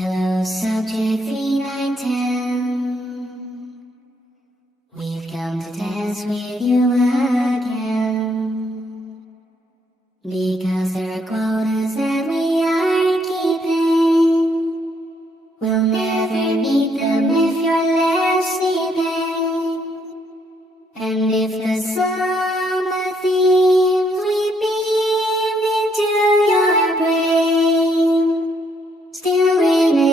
Hello, subject 3910. We've come to dance with you again, because there are quotas that we aren't keeping. We'll never meet them if you're left sleeping. And if the summer themes we beamed into your brain still remain,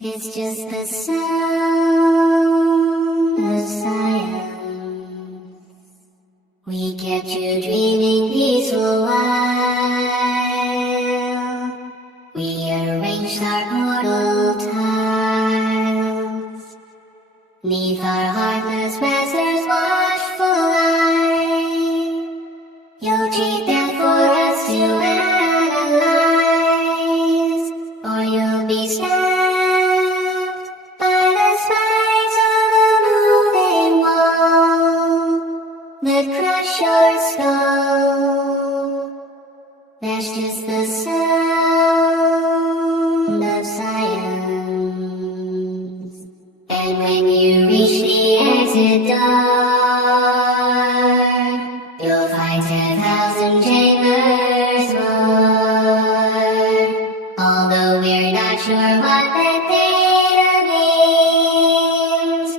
it's just the sound of silence. We kept you dreaming peaceful while we arranged our portal tiles 'neath our heartless masters' watchful eye. You'll cheat that for us to analyze, or you'll be stabbed by the spikes of a moving wall that crush your skull. That's just the sound of silence. And when you reach the exit door, you'll find 10,000 chambers more. Although we're not sure what that data means,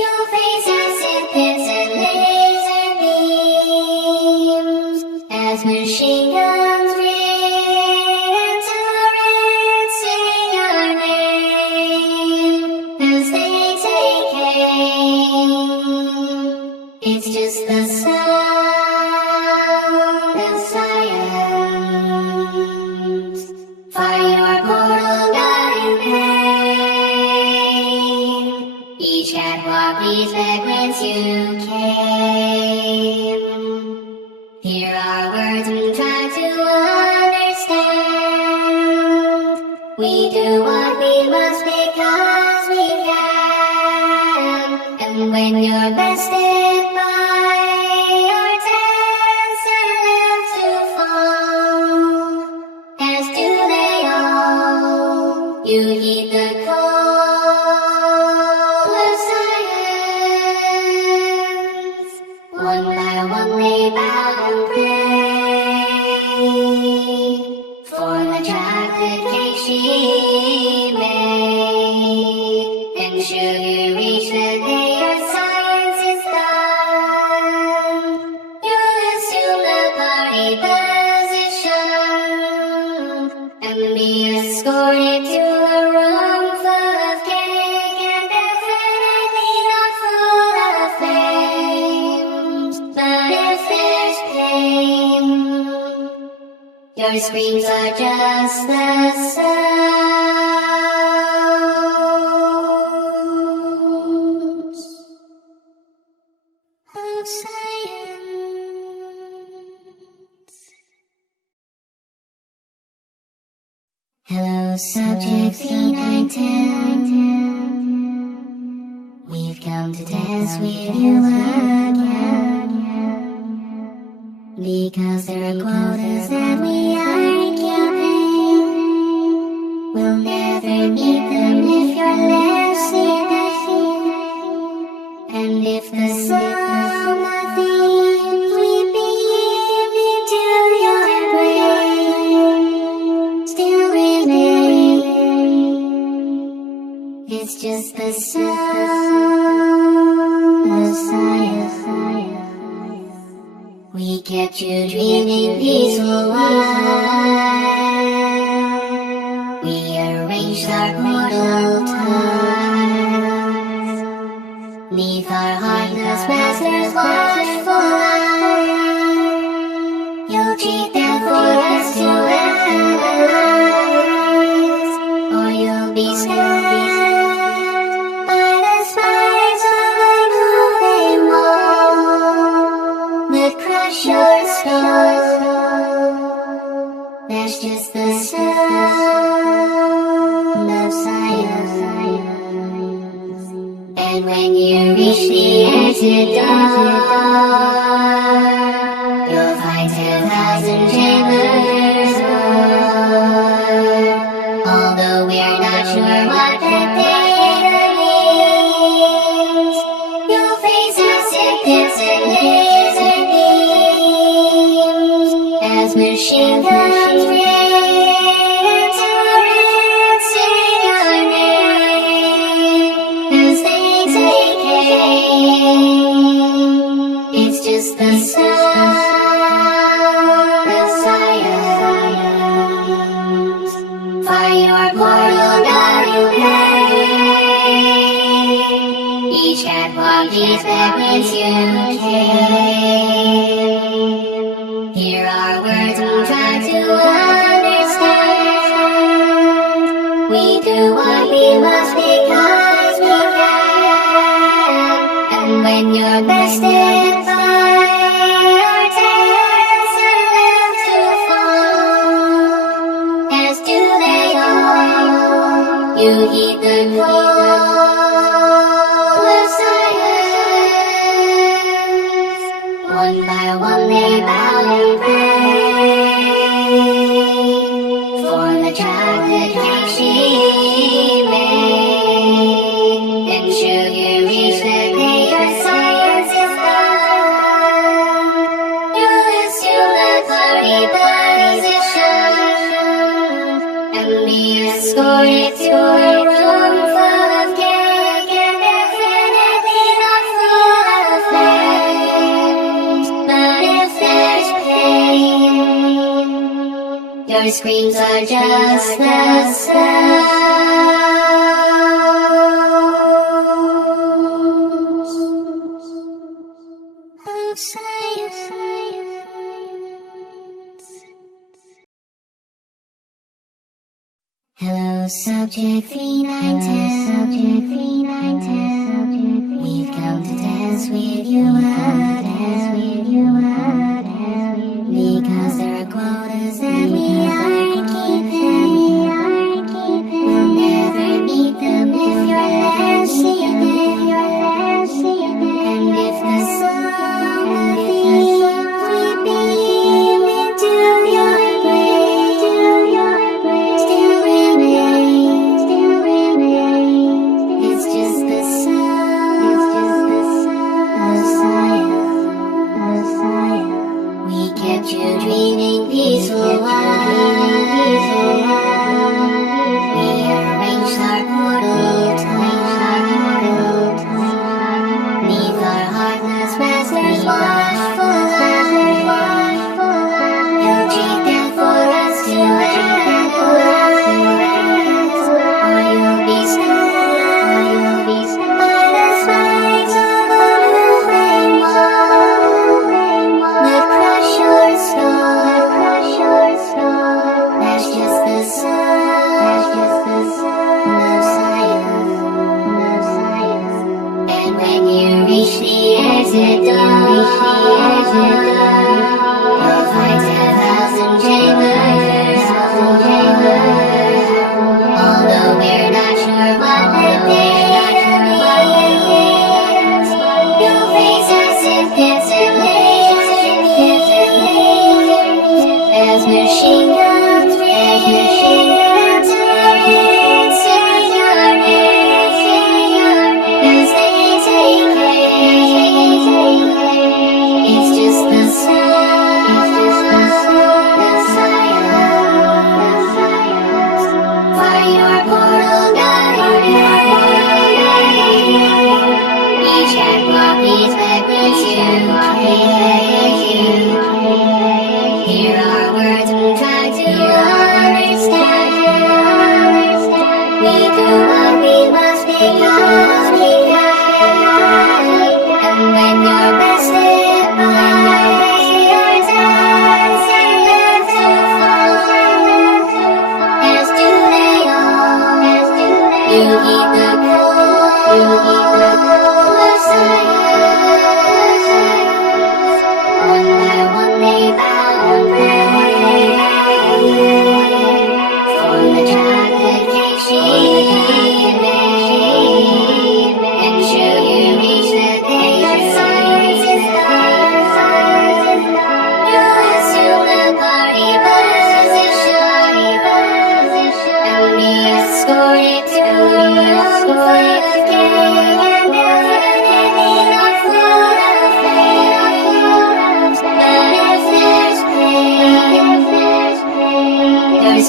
you'll face acid pits and laser beams as machine guns ring and turrets sing your name as they take aim. It's just the sound of silence. Fire your portal gun in pain. Each catwalk leads back whence you came. Hear our words and try to understand. We do what we must because we can. And when you're bested by your tents and left to fall, as do they all, you heed the call of silence. One by one they bow and pray for the chocolate cake she made. And should you reach the day your science is done, you'll assume the party position and be escorted to a room full of cake and definitely not full of flames. But if there's pain, your screams are just the sounds of silence. Hello, subject 3910. We've come to dance with you again, because there are quotas that we aren't keeping. We'll never meet them if you're left sleeping. And if the summer themes we beamed into your brain still remain, it's just the sound of silence. We kept you dreaming peaceful while we arranged our portal tiles 'neath our heartless masters' watchful eye. You'll cheat them for us to analyze, or you'll be stabbed by the spikes of a moving wall that crush your skull. That's just the sound of silence. And when you reach the exit door, you'll find 10,000 chambers more. Machine guns rain and turrets sing your name as they take aim. It's just the sound of silence. For your portal down you pay. Each catwalk leads back whence you came. Here are words we try to understand. We do what we must because we can. And when you're bested by our tales are left to fall, as do they all, you heed the call of silence. One by one they bow and pray for the child that she made. And should you reach the day your science is done, you'll assume the glory position and be escorted to a room full of cake and definitely not full of flames. But if there's pain, your screams are just the sounds of silence. Hello, subject 3910. We've come to dance with you because there are quotas that we aren't keeping. We'll never meet them if you're dancing. And if the song of these we beam into your brain still remains. It's just the sound of silence. We kept you dreaming peaceful lives. We arranged our portal time. Neath our heartless masters' watchful eyes. You'll cheat them for us to ask, or you'll be stunned by the spikes of a moving wall. But crush your skull. That's just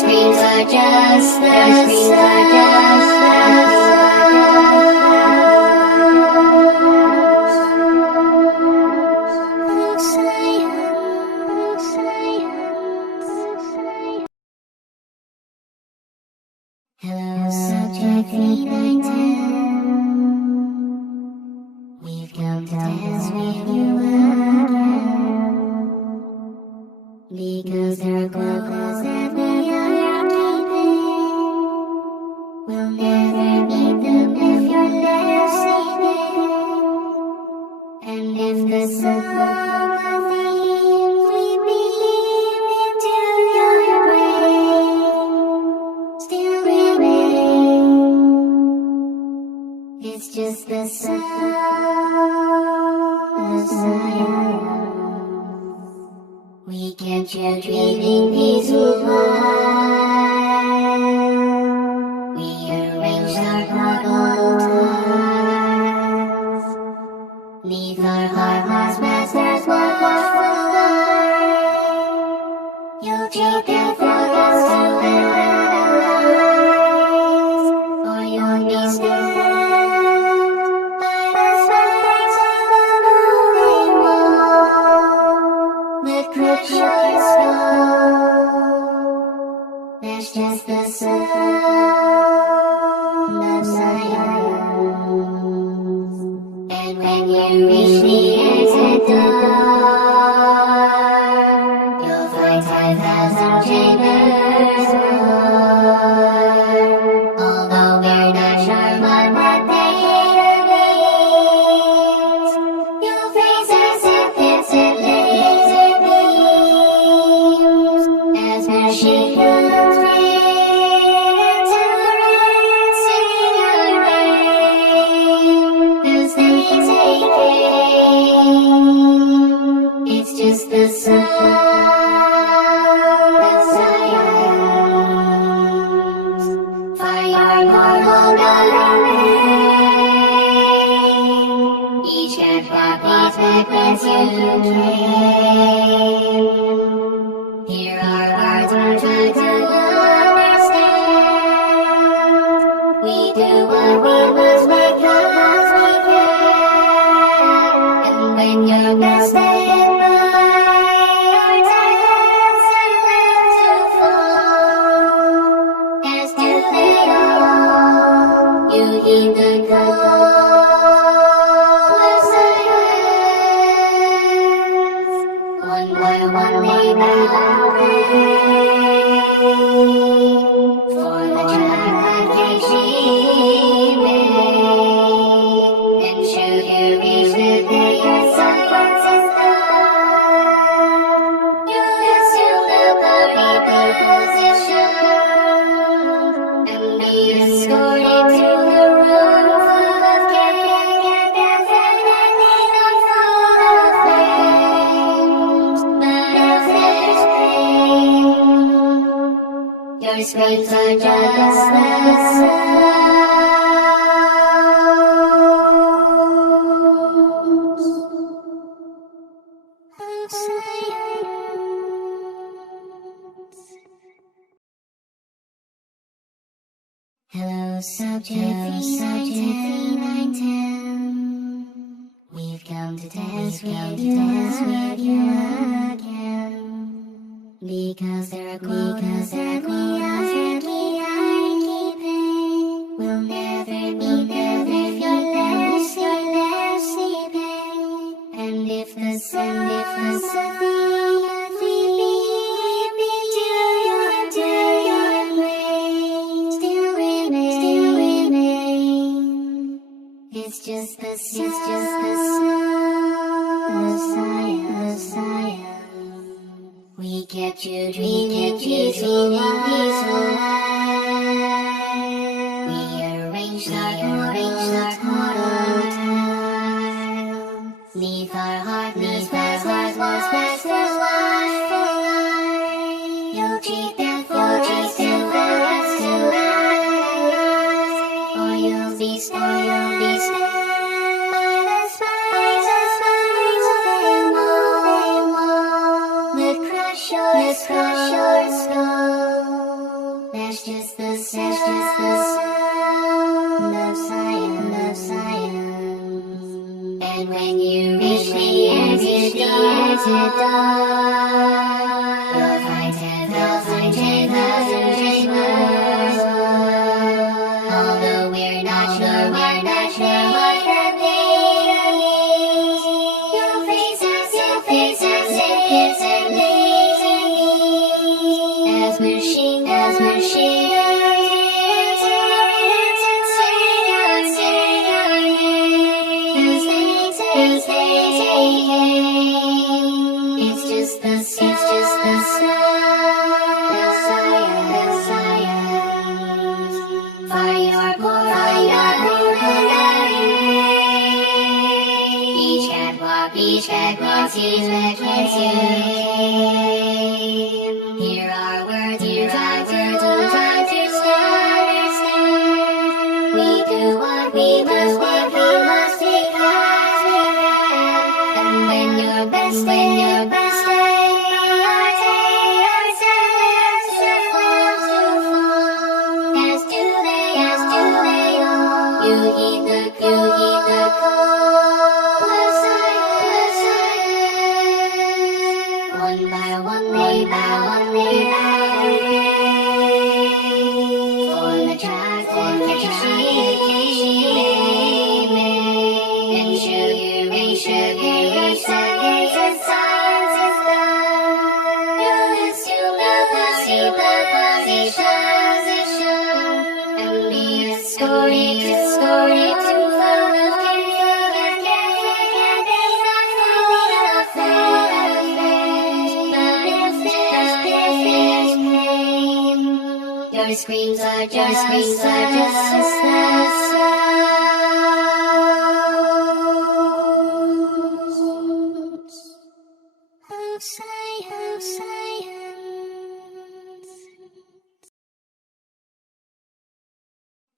screams are just the Hello, subject 3910. We've come to dance with you again, because there are quotas that we are keeping. We'll never meet them if you're left sleeping. And if the summer themes we beam into your brain still remain, it's just the sound of silence. We kept you dreaming peaceful while we arranged our portal tiles. Neath our heartless masters walk watchful line. You'll cheat their forecasts to analyze, or you'll be stabbed by the spikes of the moving wall that crush your skull. There's just the sound of silence. And when you reach the exit door, you'll find 5,000 chambers more. Although we're not sure what that data means, you'll face as if it's in laser beams as machine guns rain to sing your name as they take aim. It's just the sound of silence for your mortal domain. Each cat copies back whence you came. Here are words we're trying to understand. We do what we must because we can. And when you're best at by our dance and live to fall, as do they all, you heed the call of silence. One by one they bow and pray for the track that came she made. And should you reach the day your silence is done, you'll assume the party position and be escorted to the room full of cake and definitely not full of flames, but of there's pain. Your screams are just the sounds of silence. Hello, subject 3910. We've come to dance with you again, because there are quotas that we are keeping. We'll never meet them if you're left sleeping. And if the sun we beam into your brain still remain, it's just the sound of silence. We kept you dreaming peaceful while we arranged our portal tiles. Neath our heartless masters was best to life. You'll cheat death, you'll fast to last, or you'll be stabbed by the spikes of them all that crush your skull. That's just the sound of science. And when you reach the exit door, you'll find 10,000 chambers. Although we're not sure what that means, you'll face us in hits and leaves as machine it's just the sound of science. Fire your core. Each catwalk sees Here are words to understand. We do what we must because we can. And when your best as do they all. You heed the call of science. One by one they bow. For the track and sugar rush seconds and science is done. You'll assume the position and be a story to full of your screams are just the sounds of science.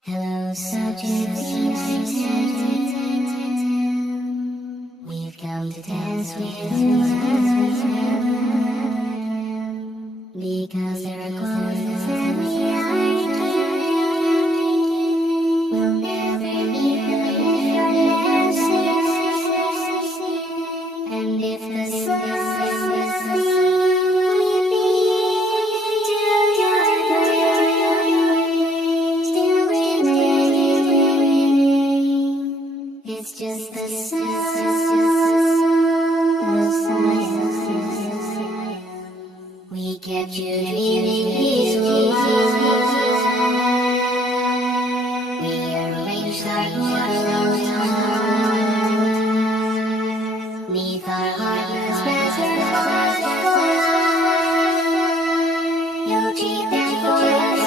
Hello, subjects. We've come to dance with you because there are chords that we are keeping. We'll never meet them if you're dancing. And if the sun it's just the sound of science. We kept you dreaming peaceful. We arranged our chords neath our heartless reservoirs. You'll treat them for us,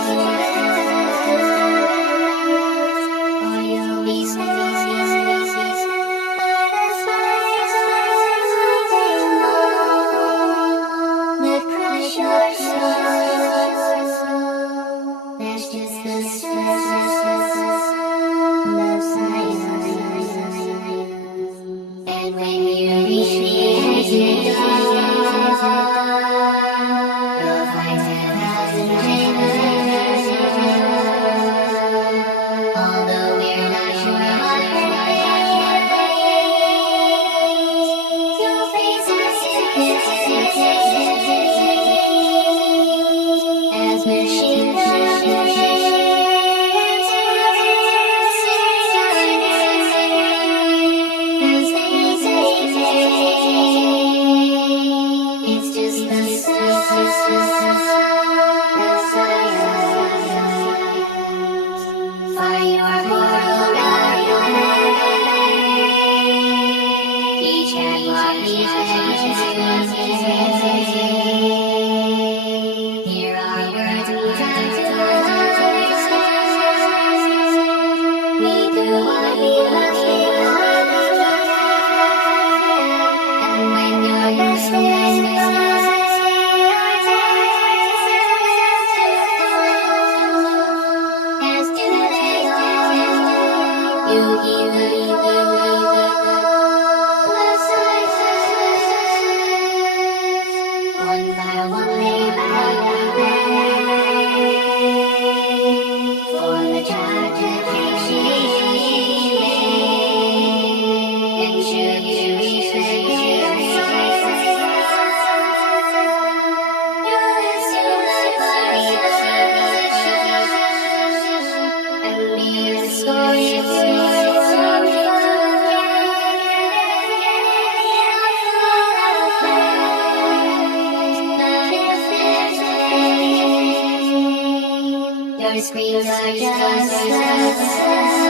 or you'll be that's just the sound of science. And when you reach the exit door, you'll find 10,000 chambers. Although we're not sure what that means, you'll face us as machine it's just the sound screams are just